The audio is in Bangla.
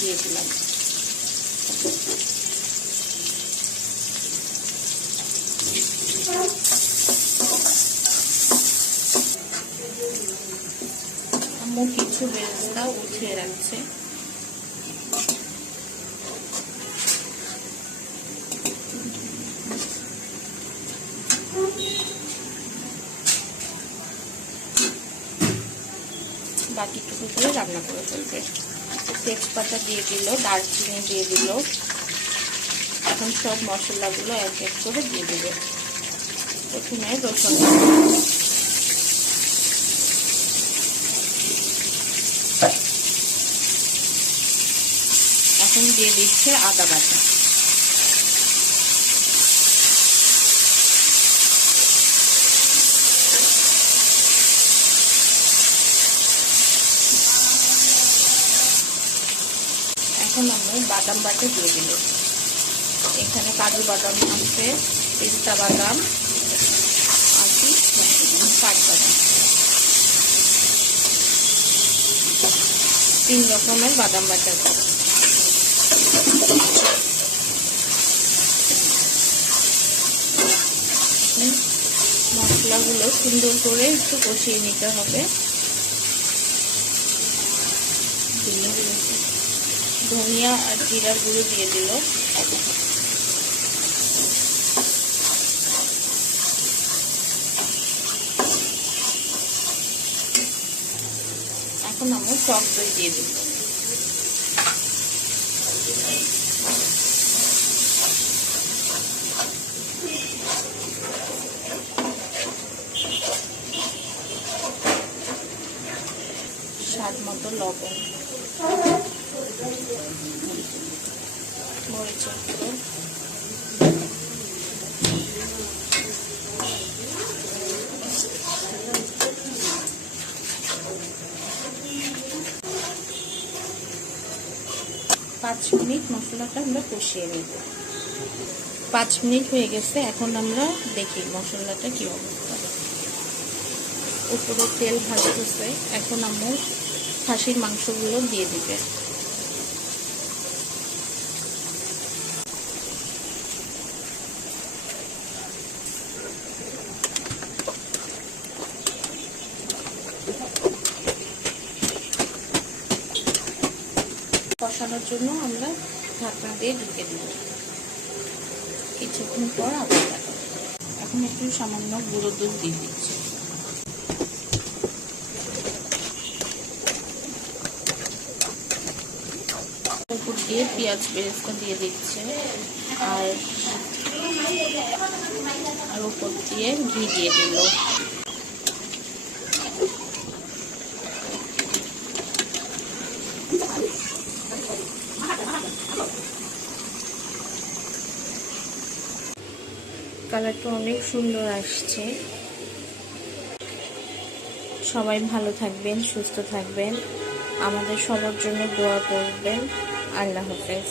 দিয়ে দিলাম। আম্মু কিছু বেরেস্তা উঠিয়ে রাখছে। বাকিটুকু দিয়ে রান্না করে ফেলবে। তেজপাতা দিয়ে দিল, দারচিনি দিয়ে দিল। এখন সব মশলাগুলো এক এক করে দিয়ে দেবে। প্রথমে রসুন, এখন দিয়ে দিচ্ছে আদা বাটা। এখন আমি বাদাম বাটা দিয়ে দিল। এখানে কাজু বাদাম আছে, পেস্তা বাদাম আছে, কাঠবাদাম, 3 রকমের বাদাম বাটা। মশলাগুলো সুন্দর করে একটু কষিয়ে নিতে হবে। ধনিয়া আর জিরার গুঁড়ো দিয়ে দিল। এখন আমরা টক দই দিয়ে দিব। স্বাদ মতো লবণ, মরিচের গুঁড়ো, পাঁচ মিনিট মশলাটা আমরা কষিয়ে নিব। 5 মিনিট হয়ে গেছে। এখন আমরা দেখি মশলাটা কি অবস্থা। উপরে তেল ভাজতেছে। এখন আমরা খাসির মাংসগুলো দিয়ে দিবে। কষানোর জন্য আমরা ঢাকনা দিয়ে ঢেকে দিব। কিছুক্ষণ পর আবার এখন একটু সামান্য গুঁড়ো দুধ দিয়ে দিচ্ছি। উপর দিয়ে পেঁয়াজ বেরেস্তা দিয়ে দিচ্ছে, আর উপর দিয়ে ঘি দিয়ে দিল। কালারটা অনেক সুন্দর আসছে। সবাই ভালো থাকবেন, সুস্থ থাকবেন, আমাদের সবার জন্য দোয়া করবেন। আল্লাহ হাফেজ।